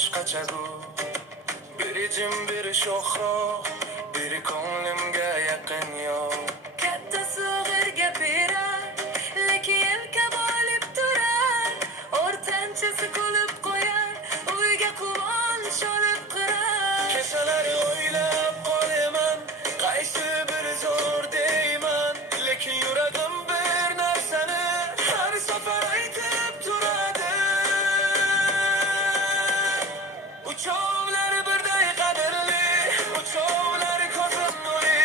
boshqacha bu. Biri jim, biri sho'xroq, biri ko'nglimga yaqin yo'q. Kattasi og'irga berar, lekin yelkab olib turar. O'rtanchasi kulib qo'yar, uyga quvonch olib kirar. Kechalari o'ylab qolaman, qaysi biri zo'r deyman, lekin yuragim bir narsani har safar aytib turadi. Uchovlari birday qadrli, uchovlari ko'zim nuri.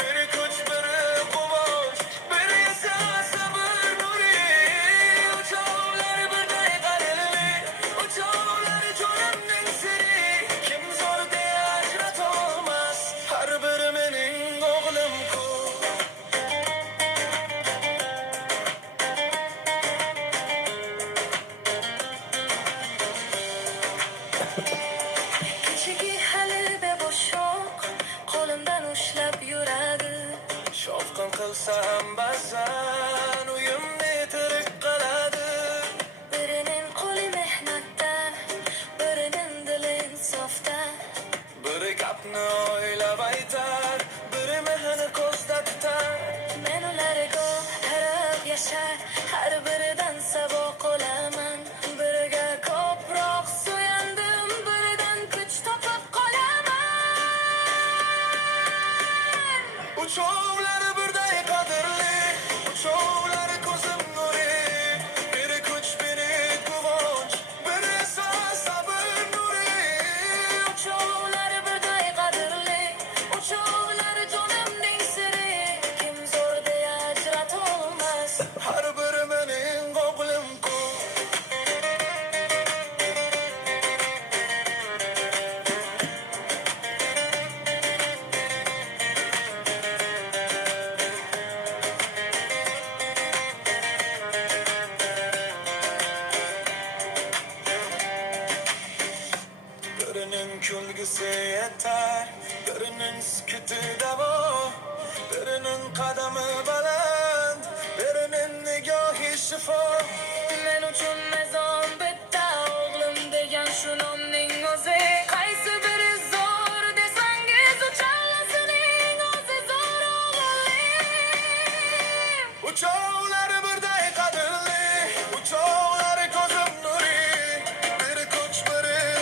Biri kuch, biri quvonch, biri esa sabr nuri. Uchovlari birday qadrli, uchovlari jonimning siri. Kim zo'r deya ajratolmas, har biri mening o'g'lim-ku. Kechagi hali beboshoq, qo'limdan ushlab yuradi. Shovqin qilsam ba'zan uyimni tirik qiladi. Birining qo'li mehnatda, birining dili insofda. Biri gapni o'ylab aytar, biri mehni ko'zda tutar. Men ularga qarab yashar, har biridan saboq olaman. Biriga ko'proq suyandim, biridan kuch topib qolaman. Uchovlari birday qadrli, uchovlari ko'zim nuri. Biri kuch, biri quvonch, biri esa sabr nuri. Uchovlari birday qadrli, uchovlari jonimning siri. Kim zo'r deya ajratolmas, Har biri mening o'g'lim-ku. Birining kulgisi yetar, birining sukuti davo. Birining qadami baland, birining nigohi shifo.